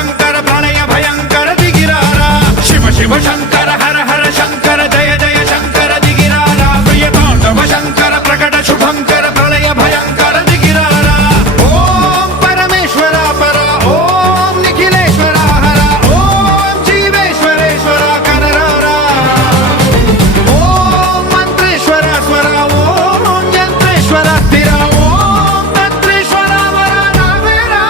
శుభంకర ప్రళయ భయంకర దిగిరారా శివ శివ శంకర హర హర శంకర జయ జయ శంకర దిగిరారా ప్రియ తాండవ శంకర ప్రకట శుభంకర ప్రళయ భయంకర దిగిరారా ఓం పరమేశ్వర పర ఓం నిఖిలేశ్వర హర ఓం జీవేశ్వరేశ్వర కరరారా ఓం మంత్రేశ్వర స్వర ఓం యంత్రేశ్వర స్థిర ఓం తంత్రేశ్వర వర నావేరా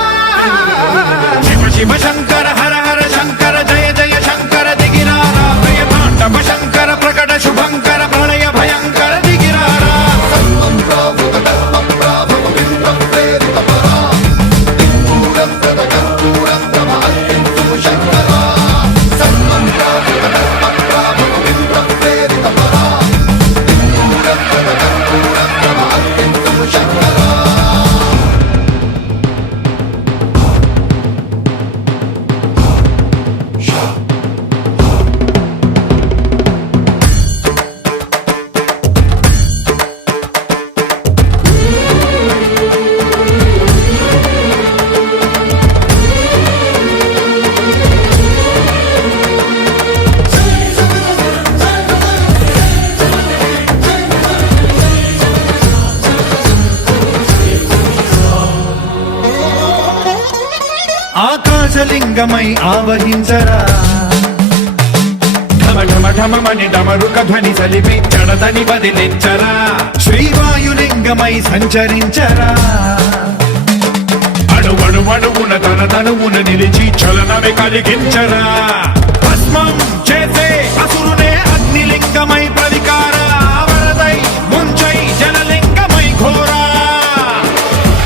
శివ శివ శంకర హర హర శంకర జయ జయ శంకర దిగిరారా ప్రియ తాండవ శంకర ప్రకట శుభంకర ప్రళయ భయంకర దిగిరారా ఆకాశలింగమై ఆవహించరా ఢమ ఢమ ఢమమని డమరుక ధ్వని సలిపి జడదని బదిలించరా శ్రీవాయులింగమై సంచరించరా అణువణువున తన తనువున నిలిచి చలనమే కలిగించరా భస్మం చేసే అసురునే అగ్నిలింగమై ప్రవికార వరదై ముంచై జలలింగమై ఘోరా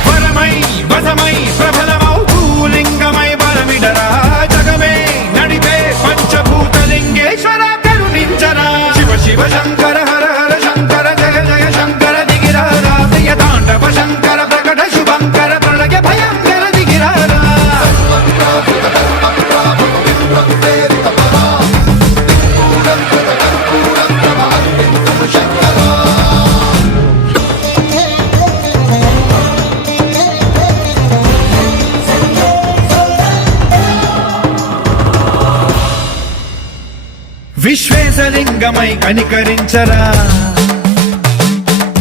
వరమై వసమై ప్రబలమౌ భూలింగమై బలమిడరా జగమే నడిపే పంచభూతలింగేశ్వర కరుణించరా శివ శివ శంకర హర హర శంకర జయ జయ శంకర దిగిరారా ప్రియ తాండవ శంకర ప్రకట శుభంకర ప్రళయ భయంకర దిగిరారా విశ్వేశలింగమై కనికరించరా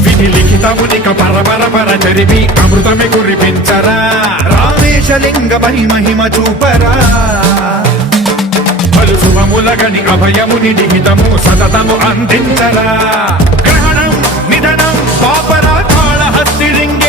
విధి లిఖితమునిక పరపర చరిపి అమృతమి కురిపించరా రామేశలింగమై మహిమ చూపరా పలు శుభములగని అభయముని నిహితము సతతము అందించరా గ్రహణం నిధనం పాపరా కాళహస్తి లింగ